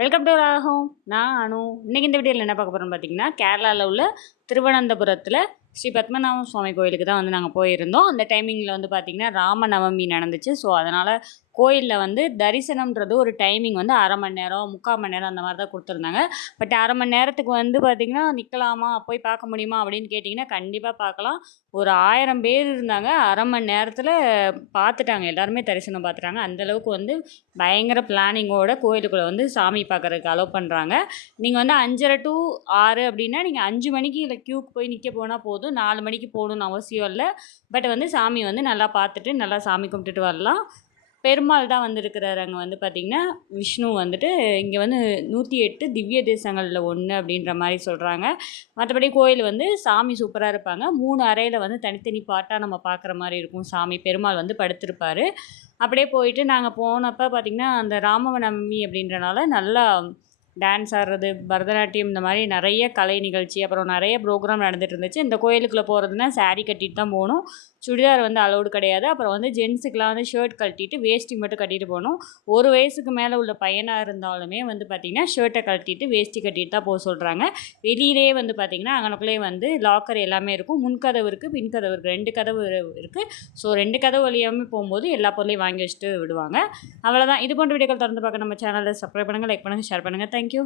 Welcome to ராகம். நான் அனு. இன்னைக்கு இந்த வீடியோவில் என்ன பார்க்க போகிறோம்னு பார்த்தீங்கன்னா, கேரளாவில் உள்ள திருவனந்தபுரத்தில் ஸ்ரீ பத்மநாப சுவாமி கோயிலுக்கு தான் வந்து நாங்கள் போயிருந்தோம். அந்த டைமிங்கில் வந்து பார்த்திங்கன்னா ராமநவமி நடந்துச்சு. ஸோ அதனால் கோயிலில் வந்து தரிசனம்ன்றது ஒரு டைமிங் வந்து 1/2 மணி நேரம் 3/4 மணி நேரம் அந்த மாதிரி தான் கொடுத்துருந்தாங்க. பட் 1/2 மணி நேரத்துக்கு வந்து பார்த்திங்கன்னா நிற்கலாமா, போய் பார்க்க முடியுமா அப்படின்னு கேட்டிங்கன்னா கண்டிப்பாக பார்க்கலாம். ஒரு 1000 பேர் இருந்தாங்க. 1/2 மணி நேரத்தில் பார்த்துட்டாங்க, எல்லாருமே தரிசனம் பார்த்துட்டாங்க. அந்தளவுக்கு வந்து பயங்கர பிளானிங்கோட கோயிலுக்குள்ளே வந்து சாமி பார்க்குறதுக்கு அலோவ் பண்ணுறாங்க. நீங்கள் வந்து 5:30 to 6 அப்படின்னா நீங்கள் 5 மணிக்கு இல்லை க்யூக்கு போய் நிற்க போனால் போதும். 4 மணிக்கு போகணுன்னு அவசியம் இல்லை. பட் வந்து சாமி வந்து நல்லா பார்த்துட்டு நல்லா சாமி கும்பிட்டுட்டு வரலாம். பெருமாள் தான் வந்திருக்கிறாரு. அங்கே வந்து பார்த்திங்கன்னா விஷ்ணு வந்துட்டு இங்கே வந்து 108 திவ்ய தேசங்களில் ஒன்று அப்படின்ற மாதிரி சொல்கிறாங்க. மற்றபடி கோயில் வந்து சாமி சூப்பராக இருப்பாங்க. 3 அறையில் வந்து தனித்தனி பாட்டாக நம்ம பார்க்குற மாதிரி இருக்கும். சாமி பெருமாள் வந்து படுத்திருப்பார். அப்படியே போயிட்டு நாங்கள் போனப்போ பார்த்திங்கன்னா அந்த ராமநவமி அப்படின்றனால நல்லா டான்ஸ் ஆடுறது, பரதநாட்டியம், இந்த மாதிரி நிறைய கலை நிகழ்ச்சி, அப்புறம் நிறைய ப்ரோக்ராம் நடந்துகிட்டு இருந்துச்சு. இந்த கோயிலுக்குள்ளே போகிறதுனா சாரீ கட்டிட்டு தான் போகணும். சுடிதார் வந்து அலௌடு கிடையாது. அப்புறம் வந்து ஜென்ஸுக்கெலாம் வந்து ஷர்ட் கழட்டிட்டு வேஷ்டி மட்டும் கட்டிட்டு போகணும். 1 வயசுக்கு மேலே உள்ள பையனாக இருந்தாலுமே வந்து பார்த்திங்கன்னா ஷர்ட்டை கழட்டிட்டு வேஷ்டி கட்டிட்டு தான் போக சொல்கிறாங்க. வெளியிலே வந்து பார்த்திங்கன்னா அங்கனக்குள்ளே வந்து லாக்கர் எல்லாமே இருக்கும். முன்கதவு இருக்குது, பின்கதவு இருக்குது, 2 கதவு இருக்குது. ஸோ 2 கதவு வழியாமல் போகும்போது எல்லா பொருளையும் வாங்கி வச்சுட்டு விடுவாங்க. அவ்வளோதான். இது போன்ற வீடியோக்கள் தொடர்ந்து பார்க்க நம்ம சேனலை சப்ஸ்கிரைப் பண்ணுங்கள், லைக் பண்ணுங்கள், ஷேர் பண்ணுங்கள். தேங்க்யூ.